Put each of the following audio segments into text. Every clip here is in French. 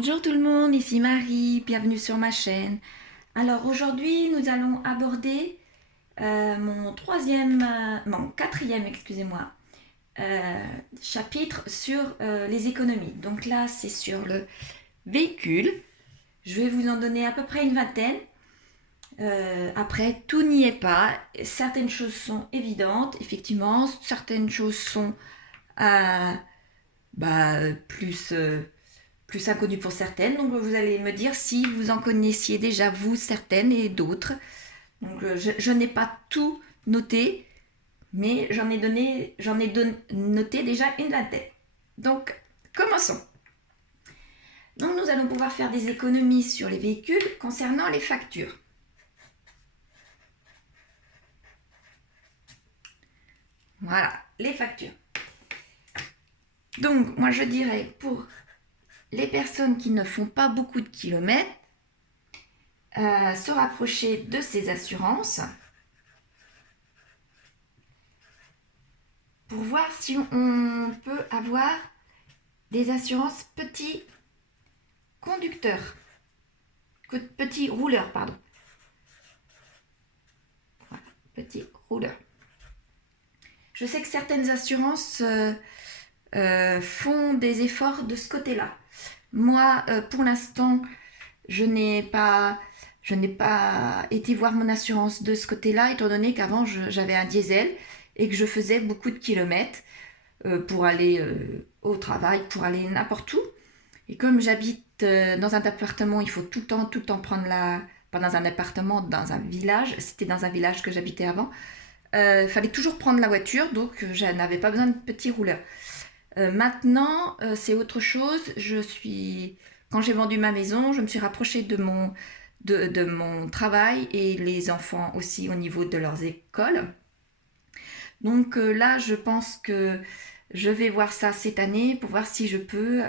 Bonjour tout le monde, ici Marie, bienvenue sur ma chaîne. Alors aujourd'hui nous allons aborder mon quatrième, excusez-moi, chapitre sur les économies. Donc là c'est sur le véhicule. Je vais vous en donner à peu près une vingtaine. Après tout n'y est pas. Certaines choses sont évidentes, effectivement. Certaines choses sont euh, plus plus inconnu pour certaines. Donc vous allez me dire si vous en connaissiez déjà vous certaines et d'autres. Donc je n'ai pas tout noté, mais noté déjà une vingtaine. Donc commençons. Donc nous allons pouvoir faire des économies sur les véhicules concernant les factures. Voilà, les factures. Donc moi je dirais pour les personnes qui ne font pas beaucoup de kilomètres, se rapprocher de ces assurances pour voir si on peut avoir des assurances petits conducteurs, petits rouleurs, pardon. Voilà, petits rouleurs. Je sais que certaines assurances font des efforts de ce côté-là. Moi, pour l'instant, je n'ai pas été voir mon assurance de ce côté-là, étant donné qu'avant j'avais un diesel et que je faisais beaucoup de kilomètres pour aller au travail, pour aller n'importe où. Et comme j'habite dans un appartement, il faut tout le temps prendre la... Pas dans un appartement, dans un village. C'était dans un village que j'habitais avant. Il fallait toujours prendre la voiture, donc je n'avais pas besoin de petits rouleurs. Maintenant, c'est autre chose. Quand j'ai vendu ma maison, je me suis rapprochée de mon travail et les enfants aussi au niveau de leurs écoles. Donc là, je pense que je vais voir ça cette année pour voir si je peux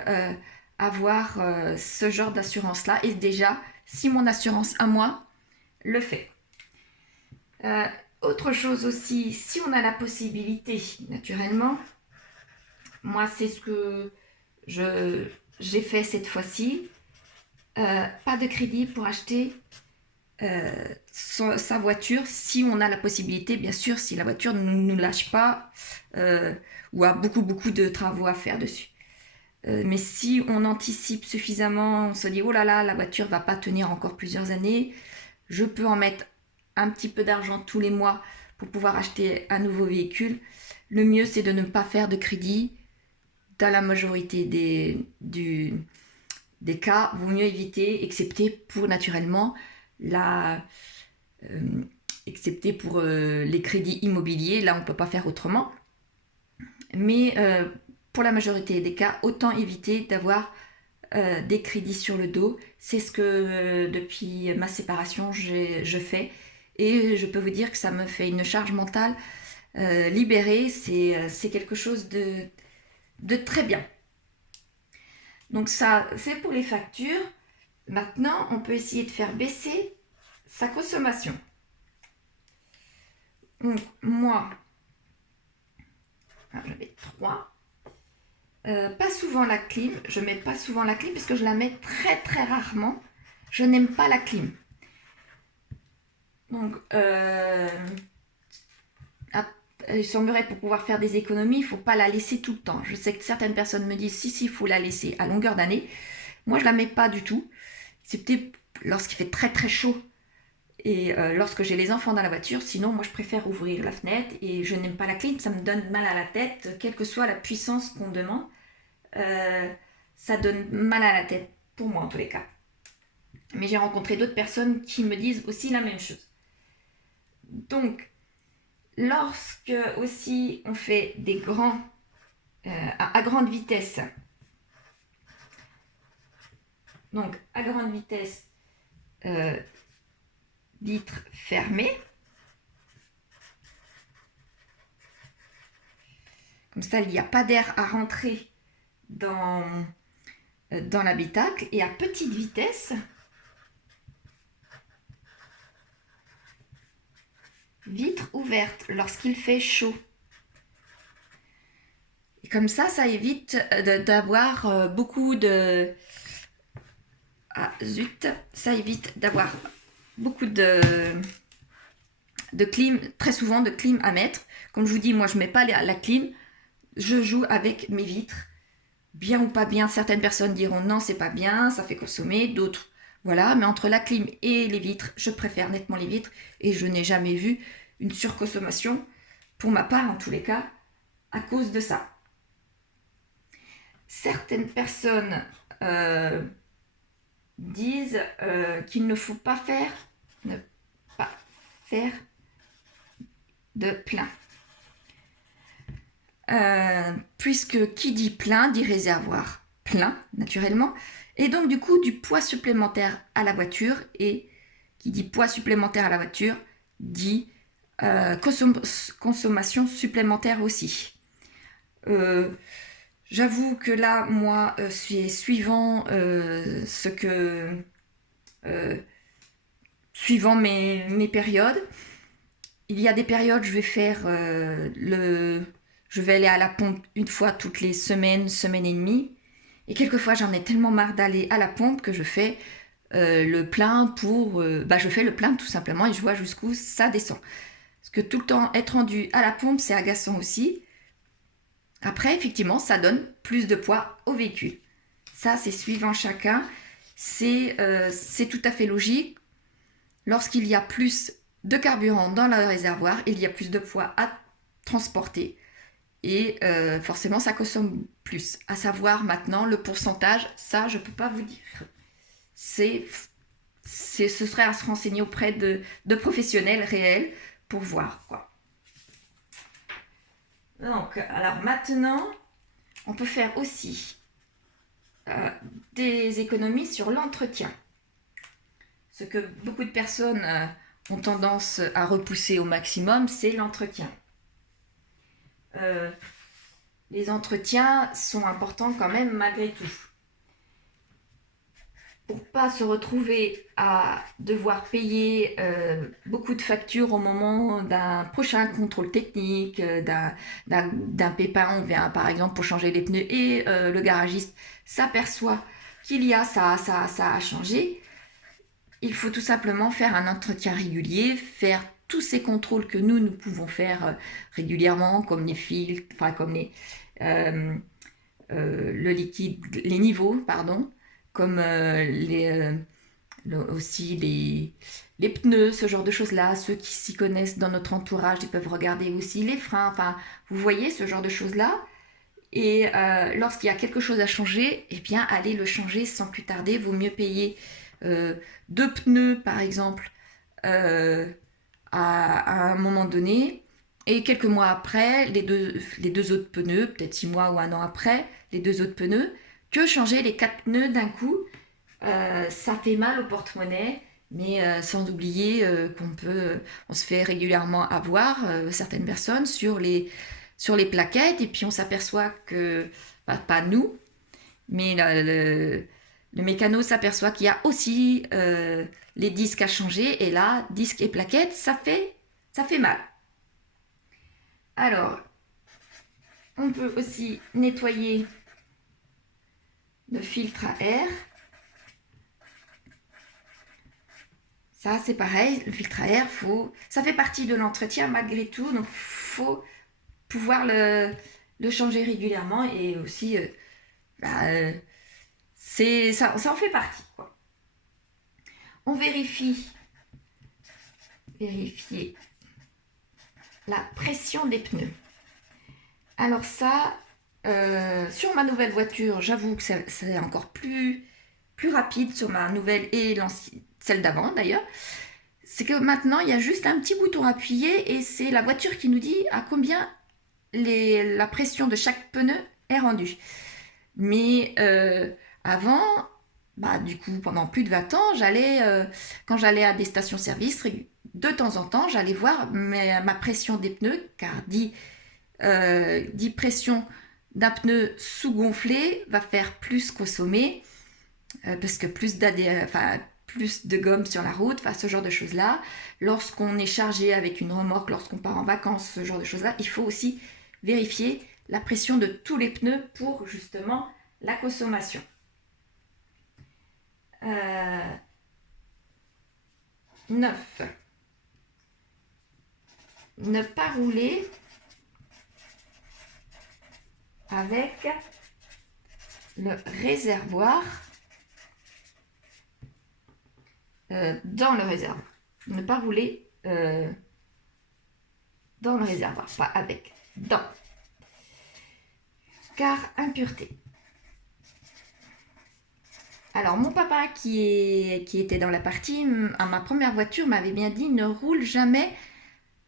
avoir ce genre d'assurance-là. Et déjà, si mon assurance à moi le fait. Euh, Autre chose aussi, si on a la possibilité, naturellement, moi c'est ce que j'ai fait cette fois-ci, pas de crédit pour acheter sa voiture si on a la possibilité, bien sûr, si la voiture ne nous lâche pas ou a beaucoup de travaux à faire dessus. Mais si on anticipe suffisamment, on se dit oh là là, la voiture va pas tenir encore plusieurs années, je peux en mettre un petit peu d'argent tous les mois pour pouvoir acheter un nouveau véhicule. Le mieux c'est de ne pas faire de crédit. Dans la majorité des cas, vaut mieux éviter, excepté pour naturellement excepté pour les crédits immobiliers, là on ne peut pas faire autrement. Mais pour la majorité des cas, autant éviter d'avoir des crédits sur le dos. C'est ce que depuis ma séparation je fais. Et je peux vous dire que ça me fait une charge mentale libérée. C'est quelque chose de très bien. Donc ça, c'est pour les factures. Maintenant, on peut essayer de faire baisser sa consommation. Donc moi, j'avais 3. Pas souvent la clim. Je mets pas souvent la clim parce que je la mets très rarement. Je n'aime pas la clim. Donc, il semblerait pour pouvoir faire des économies, il ne faut pas la laisser tout le temps. Je sais que certaines personnes me disent si, il faut la laisser à longueur d'année. Moi, je ne la mets pas du tout. C'est peut-être lorsqu'il fait très chaud et lorsque j'ai les enfants dans la voiture. Sinon, moi, je préfère ouvrir la fenêtre et je n'aime pas la clim. Ça me donne mal à la tête, quelle que soit la puissance qu'on demande. Ça donne mal à la tête, pour moi en tous les cas. Mais j'ai rencontré d'autres personnes qui me disent aussi la même chose. Donc, lorsque aussi on fait des grands à grande vitesse, donc à grande vitesse, vitre fermée, comme ça il n'y a pas d'air à rentrer dans l'habitacle, et à petite vitesse, vitre ouverte lorsqu'il fait chaud. Et comme ça évite d'avoir beaucoup de Ah zut, ça évite d'avoir beaucoup de clim, très souvent de clim à mettre. Comme je vous dis, moi je ne mets pas la clim, je joue avec mes vitres. Bien ou pas bien, certaines personnes diront non, c'est pas bien, ça fait consommer, d'autres voilà, mais entre la clim et les vitres, je préfère nettement les vitres et je n'ai jamais vu une surconsommation, pour ma part en tous les cas, à cause de ça. Certaines personnes disent qu'il ne faut pas ne pas faire de plein. Puisque qui dit plein dit réservoir plein, naturellement, et donc du coup du poids supplémentaire à la voiture, et qui dit poids supplémentaire à la voiture dit consommation supplémentaire aussi. J'avoue que là, moi, suivant ce que... suivant mes périodes, il y a des périodes, je vais faire je vais aller à la pompe une fois toutes les semaines, semaine et demie. Et quelquefois, j'en ai tellement marre d'aller à la pompe que je fais le plein pour... je fais le plein tout simplement et je vois jusqu'où ça descend. Parce que tout le temps être rendu à la pompe, c'est agaçant aussi. Après, effectivement, ça donne plus de poids au véhicule. Ça, c'est suivant chacun. C'est tout à fait logique. Lorsqu'il y a plus de carburant dans le réservoir, il y a plus de poids à transporter. Et forcément, ça consomme plus. À savoir maintenant, le pourcentage, ça, je ne peux pas vous dire. Ce serait à se renseigner auprès de professionnels réels pour voir, quoi. Donc, alors maintenant, on peut faire aussi des économies sur l'entretien. Ce que beaucoup de personnes ont tendance à repousser au maximum, c'est l'entretien. Les entretiens sont importants quand même malgré tout. Pour pas se retrouver à devoir payer beaucoup de factures au moment d'un prochain contrôle technique, d'un pépin, on vient par exemple pour changer les pneus et le garagiste s'aperçoit qu'il y a ça a changé. Il faut tout simplement faire un entretien régulier, faire tous ces contrôles que nous pouvons faire régulièrement, comme les filtres, enfin comme le liquide, les niveaux, pardon, comme aussi les pneus, ce genre de choses-là. Ceux qui s'y connaissent dans notre entourage, ils peuvent regarder aussi les freins. Enfin, vous voyez ce genre de choses-là. Et lorsqu'il y a quelque chose à changer, eh bien, allez le changer sans plus tarder. Vaut mieux payer 2 pneus, par exemple, à un moment donné. Et quelques mois après, les deux autres pneus, peut-être 6 mois ou 1 an après, les 2 autres pneus, que changer les 4 pneus d'un coup. Ça fait mal au porte-monnaie, mais sans oublier on se fait régulièrement avoir, certaines personnes, sur les plaquettes, et puis on s'aperçoit que, pas nous, mais le mécano s'aperçoit qu'il y a aussi les disques à changer, et là, disques et plaquettes, ça fait mal. Alors, on peut aussi nettoyer le filtre à air. Ça, c'est pareil, le filtre à air, ça fait partie de l'entretien malgré tout, donc il faut pouvoir le changer régulièrement, et aussi, ça en fait partie, quoi. On vérifier la pression des pneus. Alors ça, sur ma nouvelle voiture, j'avoue que c'est encore plus rapide sur ma nouvelle et celle d'avant d'ailleurs. C'est que maintenant, il y a juste un petit bouton appuyé et c'est la voiture qui nous dit à combien la pression de chaque pneu est rendue. Mais avant, du coup, pendant plus de 20 ans, quand j'allais à des stations-service, de temps en temps, j'allais voir ma pression des pneus, car dit pression d'un pneu sous-gonflé va faire plus consommer, parce que plus de gomme sur la route, ce genre de choses-là. Lorsqu'on est chargé avec une remorque, lorsqu'on part en vacances, ce genre de choses-là, il faut aussi vérifier la pression de tous les pneus pour justement la consommation. 9. Ne pas rouler avec le réservoir dans le réservoir. Ne pas rouler dans le réservoir, pas avec, dans. Car impureté. Alors, mon papa qui était dans la partie, à ma première voiture, m'avait bien dit, ne roule jamais,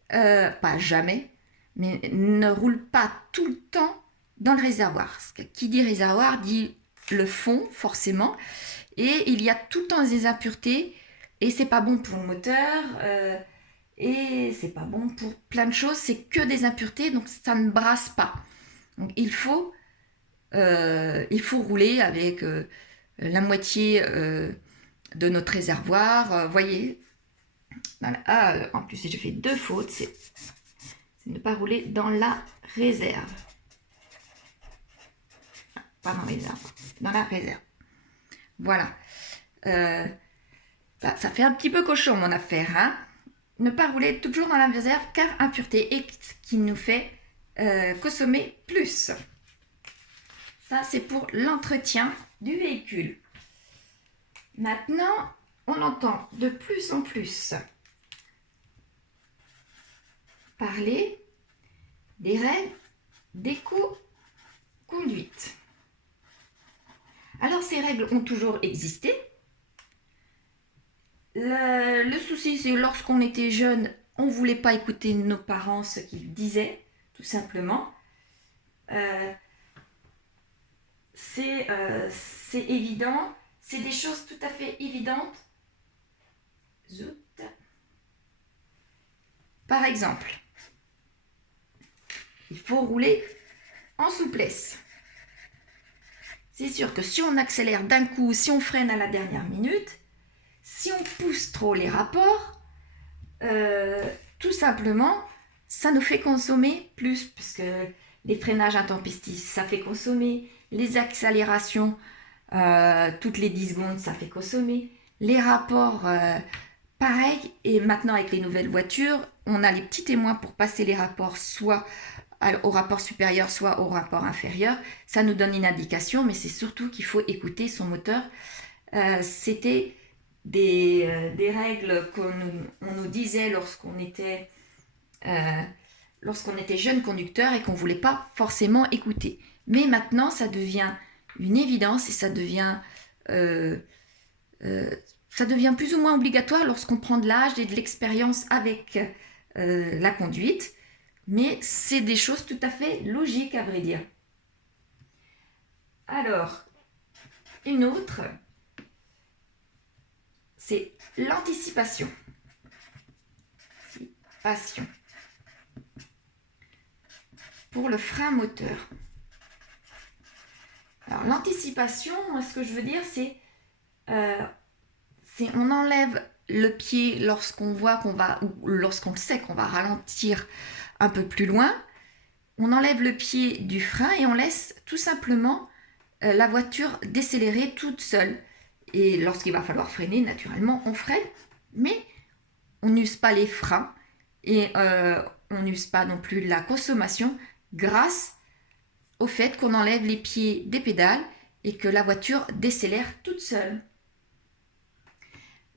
pas jamais, mais ne roule pas tout le temps dans le réservoir. Qui dit réservoir dit le fond, forcément. Et il y a tout le temps des impuretés, et c'est pas bon pour le moteur, et c'est pas bon pour plein de choses, c'est que des impuretés, donc ça ne brasse pas. Donc il faut rouler avec la moitié de notre réservoir. Voyez, voilà. En plus, j'ai fait 2 fautes, c'est ne pas rouler dans la réserve. Pas dans la réserve, dans la réserve. Voilà. Ça fait un petit peu cochon mon affaire, hein. Ne pas rouler toujours dans la réserve car impureté, et ce qui nous fait consommer plus. Ça, c'est pour l'entretien du véhicule. Maintenant, on entend de plus en plus parler des règles d'éco-conduite. Alors, ces règles ont toujours existé. Le souci, c'est lorsqu'on était jeune, on ne voulait pas écouter nos parents, ce qu'ils disaient, tout simplement. C'est évident, c'est des choses tout à fait évidentes. Zout. Par exemple, il faut rouler en souplesse. C'est sûr que si on accélère d'un coup, si on freine à la dernière minute, si on pousse trop les rapports, tout simplement, ça nous fait consommer plus, parce que les freinages intempestifs, ça fait consommer, les accélérations, toutes les 10 secondes, ça fait consommer, les rapports, pareil, et maintenant avec les nouvelles voitures, on a les petits témoins pour passer les rapports, soit au rapport supérieur, soit au rapport inférieur. Ça nous donne une indication, mais c'est surtout qu'il faut écouter son moteur. C'était des règles qu'on nous disait lorsqu'on était jeune conducteur et qu'on ne voulait pas forcément écouter. Mais maintenant, ça devient une évidence et ça devient plus ou moins obligatoire lorsqu'on prend de l'âge et de l'expérience avec la conduite. Mais c'est des choses tout à fait logiques, à vrai dire. Alors, une autre, c'est l'anticipation. Anticipation. Pour le frein moteur. Alors, l'anticipation, moi, ce que je veux dire, c'est on enlève le pied lorsqu'on voit qu'on va, ou lorsqu'on sait qu'on va ralentir un peu plus loin. On enlève le pied du frein et on laisse tout simplement la voiture décélérer toute seule. Et lorsqu'il va falloir freiner, naturellement, on freine, mais on n'use pas les freins et on n'use pas non plus la consommation grâce au fait qu'on enlève les pieds des pédales et que la voiture décélère toute seule.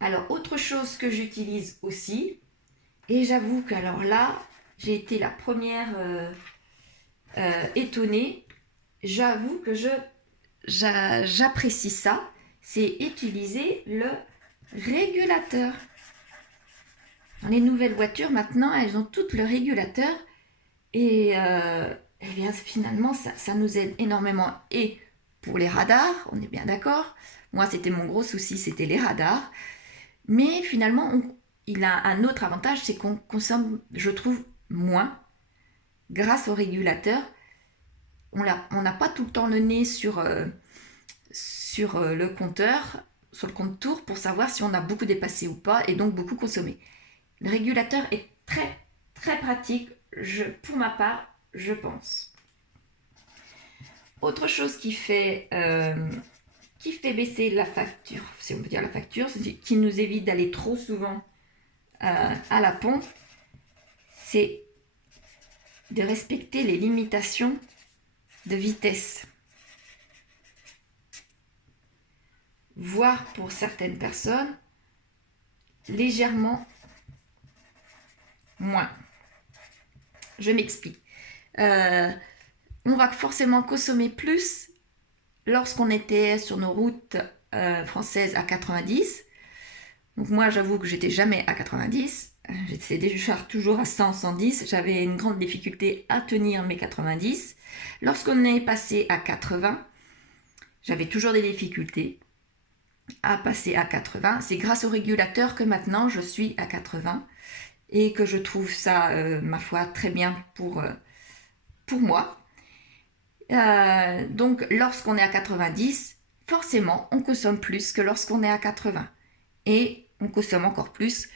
Alors, autre chose que j'utilise aussi, et j'avoue que alors là, j'ai été la première étonnée, j'avoue que j'apprécie ça, c'est utiliser le régulateur. Dans les nouvelles voitures, maintenant, elles ont toutes le régulateur et eh bien, finalement, ça nous aide énormément. Et pour les radars, on est bien d'accord. Moi, c'était mon gros souci, c'était les radars. Mais finalement, il a un autre avantage, c'est qu'on consomme, je trouve, moins. Grâce au régulateur, on n'a pas tout le temps le nez sur le compteur, sur le compte-tour, pour savoir si on a beaucoup dépassé ou pas, et donc beaucoup consommé. Le régulateur est très, très pratique, pour ma part, je pense. Autre chose qui qui fait baisser la facture, si on peut dire la facture, qui nous évite d'aller trop souvent à la pompe, c'est de respecter les limitations de vitesse. Voire pour certaines personnes, légèrement moins. Je m'explique. On va forcément consommer plus lorsqu'on était sur nos routes françaises à 90. Donc moi, j'avoue que j'étais jamais à 90. J'étais déjà toujours à 100, 110. J'avais une grande difficulté à tenir mes 90. Lorsqu'on est passé à 80, j'avais toujours des difficultés à passer à 80. C'est grâce au régulateur que maintenant je suis à 80 et que je trouve ça, ma foi, très bien pour moi. Donc lorsqu'on est à 90, forcément on consomme plus que lorsqu'on est à 80 et on consomme encore plus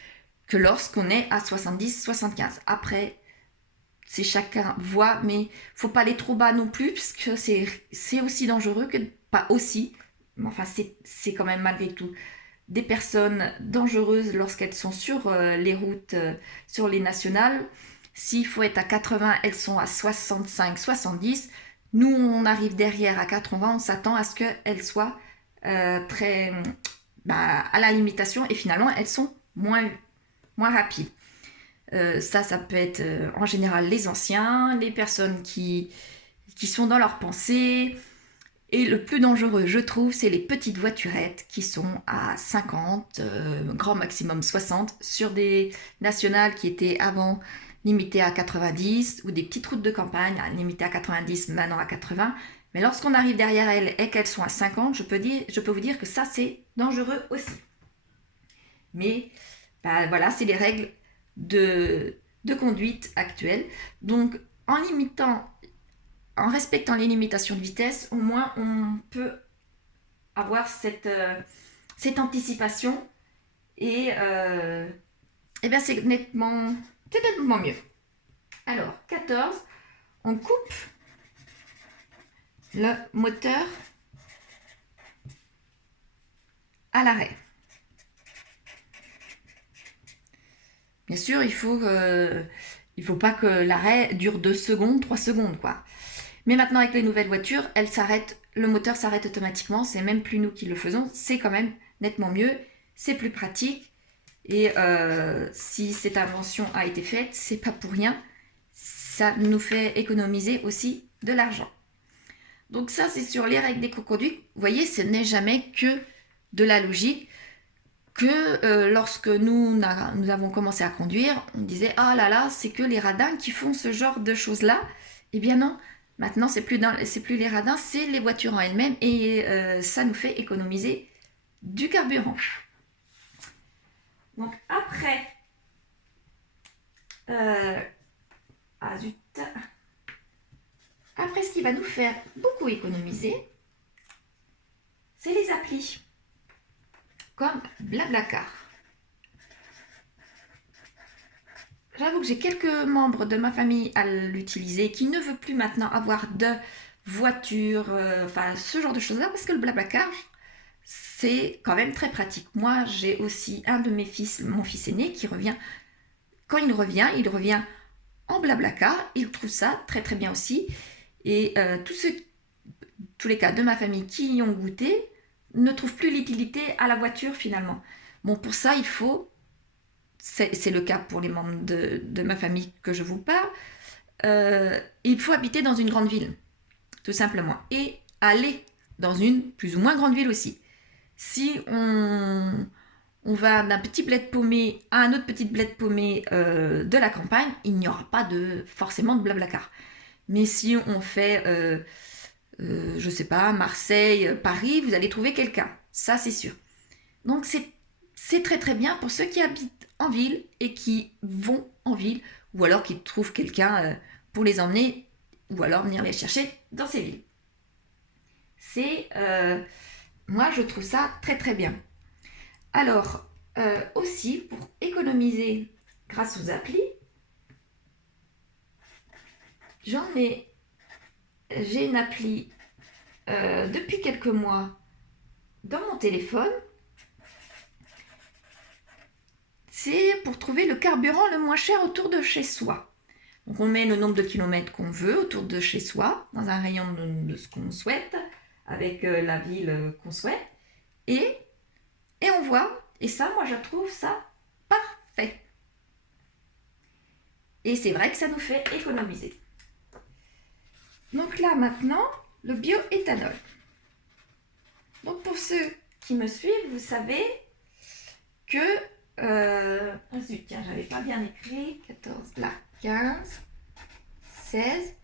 que lorsqu'on est à 70-75. Après, c'est chacun voit, mais faut pas aller trop bas non plus parce que c'est aussi dangereux que pas aussi, mais enfin c'est quand même malgré tout des personnes dangereuses lorsqu'elles sont sur les routes, sur les nationales. S'il faut être à 80, elles sont à 65-70. Nous, on arrive derrière à 80, on s'attend à ce qu'elles soient très à la limitation et finalement elles sont moins rapides. Ça peut être en général les anciens, les personnes qui sont dans leurs pensées. Et le plus dangereux, je trouve, c'est les petites voiturettes qui sont à 50, grand maximum 60, sur des nationales qui étaient avant limitées à 90, ou des petites routes de campagne limitées à 90, maintenant à 80. Mais lorsqu'on arrive derrière elles et qu'elles sont à 50, je peux vous dire que ça, c'est dangereux aussi. Mais voilà, c'est les règles de conduite actuelles. Donc, en respectant les limitations de vitesse, au moins on peut avoir cette anticipation et bien c'est nettement mieux. Alors, 14, on coupe le moteur à l'arrêt. Bien sûr, il faut pas que l'arrêt dure 2 secondes, 3 secondes, quoi. Mais maintenant, avec les nouvelles voitures, le moteur s'arrête automatiquement. C'est même plus nous qui le faisons. C'est quand même nettement mieux. C'est plus pratique. Et si cette invention a été faite, c'est pas pour rien. Ça nous fait économiser aussi de l'argent. Donc ça, c'est sur les règles d'éco-conduite. Vous voyez, ce n'est jamais que de la logique. Que lorsque nous avons commencé à conduire, on disait « Ah là là, c'est que les radins qui font ce genre de choses-là ». Eh bien non, maintenant c'est plus les radins, c'est les voitures en elles-mêmes et ça nous fait économiser du carburant. Donc après, après ce qui va nous faire beaucoup économiser, c'est les applis. Comme Blablacar. J'avoue que j'ai quelques membres de ma famille à l'utiliser qui ne veut plus maintenant avoir de voiture, enfin ce genre de choses-là, parce que le Blablacar, c'est quand même très pratique. Moi, j'ai aussi un de mes fils, mon fils aîné, qui revient. Quand il revient en Blablacar. Il trouve ça très très bien aussi. Et tous les cas de ma famille qui y ont goûté, ne trouve plus l'utilité à la voiture finalement. Bon, pour ça, c'est le cas pour les membres de ma famille que je vous parle, il faut habiter dans une grande ville, tout simplement, et aller dans une plus ou moins grande ville aussi. Si on va d'un petit bled paumé à un autre petit bled paumé de la campagne, il n'y aura pas forcément de Blablacar. Mais si on fait je sais pas, Marseille, Paris, vous allez trouver quelqu'un. Ça, c'est sûr. Donc, c'est très très bien pour ceux qui habitent en ville et qui vont en ville, ou alors qui trouvent quelqu'un pour les emmener, ou alors venir les chercher dans ces villes. Moi, je trouve ça très très bien. Alors, aussi, pour économiser grâce aux applis, j'ai une appli depuis quelques mois dans mon téléphone, c'est pour trouver le carburant le moins cher autour de chez soi. Donc on met le nombre de kilomètres qu'on veut autour de chez soi, dans un rayon de ce qu'on souhaite, avec la ville qu'on souhaite, et on voit, et ça, moi je trouve ça parfait. Et c'est vrai que ça nous fait économiser. Donc là maintenant, le bioéthanol. Donc pour ceux qui me suivent, vous savez que ah zut, tiens, j'avais pas bien écrit. 14, là, 15, 16.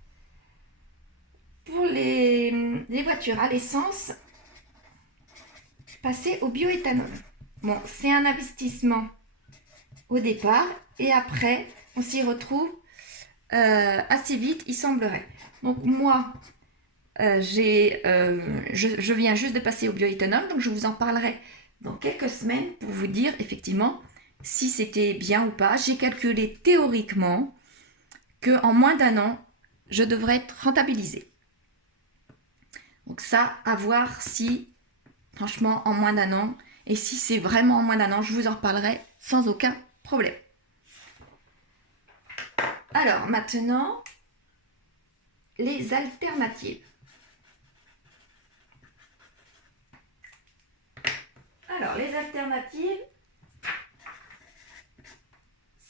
Pour les voitures à l'essence, passer au bioéthanol. Bon, c'est un investissement au départ et après, on s'y retrouve assez vite, il semblerait. Donc moi, je viens juste de passer au bioéthanol, donc je vous en parlerai dans quelques semaines pour vous dire effectivement si c'était bien ou pas. J'ai calculé théoriquement qu'en moins d'un an, je devrais être rentabilisée. Donc ça, à voir si, franchement, en moins d'un an, et si c'est vraiment en moins d'un an, je vous en reparlerai sans aucun problème. Alors maintenant, les alternatives. Alors les alternatives,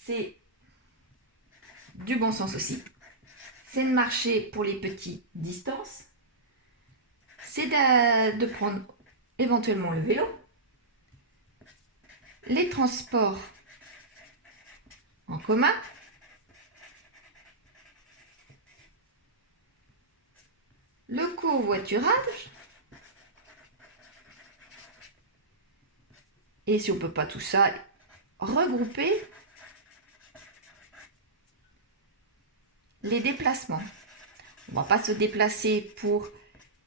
c'est du bon sens aussi. C'est de marcher pour les petites distances. C'est de prendre éventuellement le vélo. Les transports en commun. Le covoiturage. Et si on ne peut pas tout ça, regrouper les déplacements. On ne va pas se déplacer pour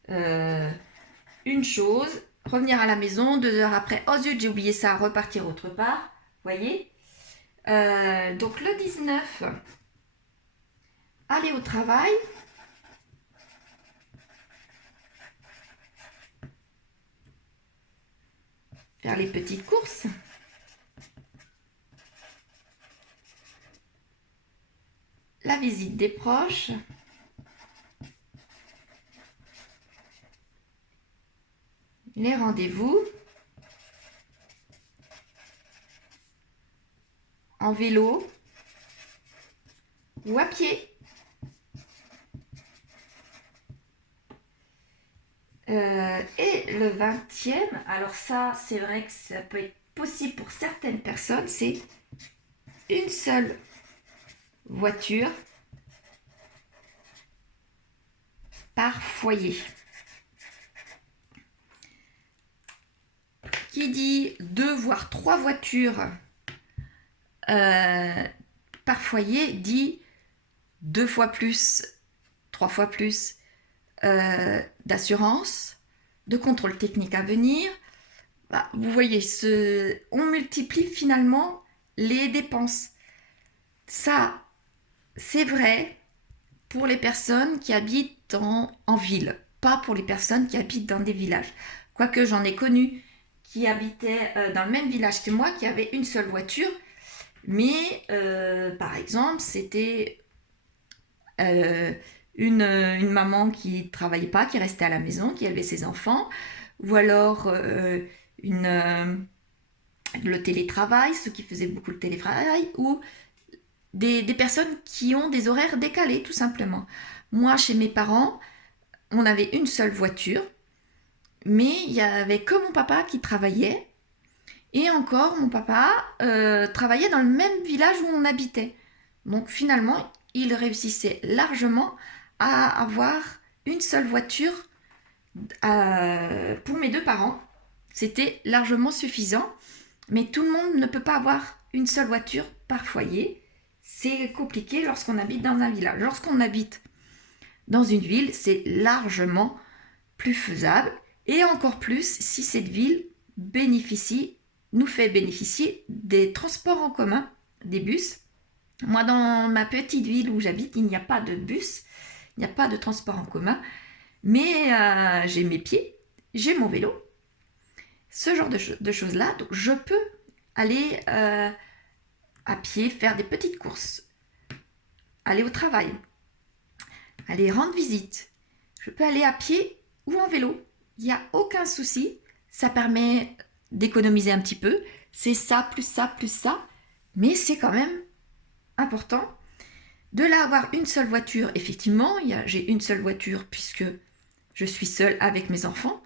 une chose, revenir à la maison, 2 heures après, oh zut, j'ai oublié ça, repartir autre part. Voyez, donc le 19, aller au travail. Faire les petites courses. La visite des proches. Les rendez-vous. En vélo ou à pied. Et le 20e, alors ça, c'est vrai que ça peut être possible pour certaines personnes, c'est une seule voiture par foyer. Qui dit 2 voire 3 voitures par foyer dit 2 fois plus, 3 fois plus d'assurance, de contrôle technique à venir. Bah, vous voyez, on multiplie finalement les dépenses. Ça, c'est vrai pour les personnes qui habitent en ville, pas pour les personnes qui habitent dans des villages. Quoique j'en ai connu qui habitaient dans le même village que moi, qui avaient une seule voiture, mais par exemple, c'était une maman qui ne travaillait pas, qui restait à la maison, qui élevait ses enfants, ou alors le télétravail, ceux qui faisaient beaucoup de télétravail, ou des personnes qui ont des horaires décalés, tout simplement. Moi, chez mes parents, on avait une seule voiture, mais il n'y avait que mon papa qui travaillait, et encore, mon papa travaillait dans le même village où on habitait. Donc finalement, il réussissait largement à avoir une seule voiture pour mes 2 parents. C'était largement suffisant, mais tout le monde ne peut pas avoir une seule voiture par foyer. C'est compliqué lorsqu'on habite dans un village. Lorsqu'on habite dans une ville, c'est largement plus faisable, et encore plus si cette ville nous fait bénéficier des transports en commun, des bus. Moi, dans ma petite ville où j'habite, il n'y a pas de bus, il n'y a pas de transport en commun, mais j'ai mes pieds, j'ai mon vélo, ce genre de choses-là. Donc je peux aller à pied, faire des petites courses, aller au travail, aller rendre visite. Je peux aller à pied ou en vélo. Il n'y a aucun souci. Ça permet d'économiser un petit peu. C'est ça, plus ça, plus ça. Mais c'est quand même important. De là avoir une seule voiture, effectivement, j'ai une seule voiture puisque je suis seule avec mes enfants.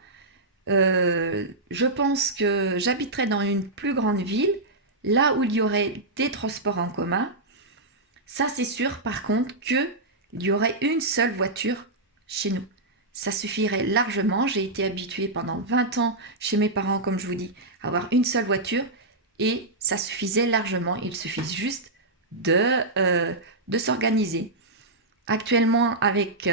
Je pense que j'habiterai dans une plus grande ville, là où il y aurait des transports en commun. Ça, c'est sûr, par contre, qu'il y aurait une seule voiture chez nous. Ça suffirait largement. J'ai été habituée pendant 20 ans chez mes parents, comme je vous dis, à avoir une seule voiture et ça suffisait largement. Il suffit juste de s'organiser. Actuellement, avec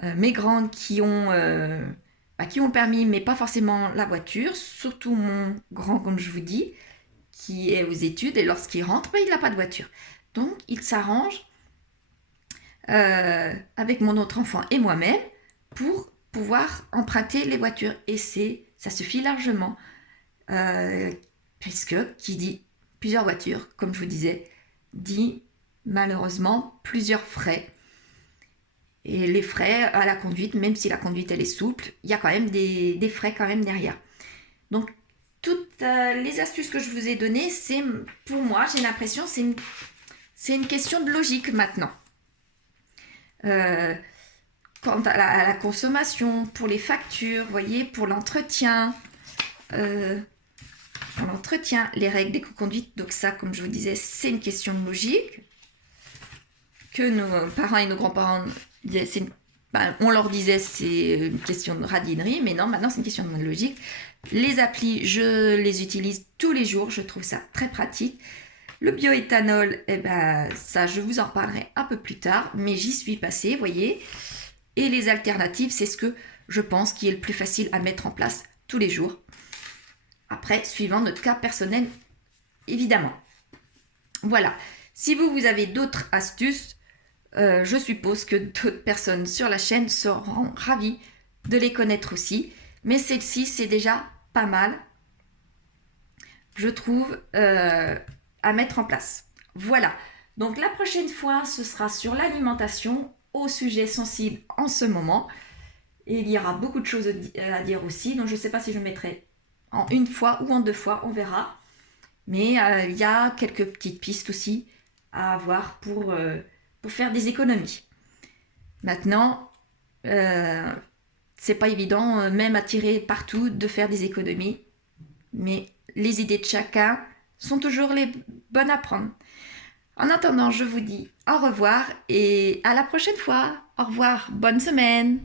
mes grandes qui ont le permis, mais pas forcément la voiture, surtout mon grand, comme je vous dis, qui est aux études et lorsqu'il rentre, il n'a pas de voiture. Donc, il s'arrange avec mon autre enfant et moi-même pour pouvoir emprunter les voitures. Et ça suffit largement. Puisque qui dit plusieurs voitures, comme je vous disais, dit malheureusement plusieurs frais. Et les frais à la conduite, même si la conduite elle est souple, il y a quand même des frais quand même derrière. Donc toutes les astuces que je vous ai données, c'est pour moi, j'ai l'impression, c'est une question de logique maintenant. Quant à la consommation, pour les factures, voyez, pour l'entretien, les règles d'éco-conduite, donc ça, comme je vous disais, c'est une question de logique que nos parents et nos grands-parents disaient, on leur disait c'est une question de radinerie, mais non, maintenant c'est une question de logique. Les applis, je les utilise tous les jours, je trouve ça très pratique. Le bioéthanol, ça je vous en parlerai un peu plus tard, mais j'y suis passée, voyez. Et les alternatives, c'est ce que je pense qui est le plus facile à mettre en place tous les jours. Après, suivant notre cas personnel, évidemment. Voilà. Si vous avez d'autres astuces, je suppose que d'autres personnes sur la chaîne seront ravies de les connaître aussi. Mais celle-ci, c'est déjà pas mal, je trouve, à mettre en place. Voilà. Donc la prochaine fois, ce sera sur l'alimentation, au sujet sensible en ce moment. Et il y aura beaucoup de choses à dire aussi. Donc je ne sais pas si je mettrai en une fois ou en 2 fois, on verra. Mais il y a quelques petites pistes aussi à avoir pour faire des économies. Maintenant, c'est pas évident, même à tirer partout, de faire des économies. Mais les idées de chacun sont toujours les bonnes à prendre. En attendant, je vous dis au revoir et à la prochaine fois. Au revoir, bonne semaine.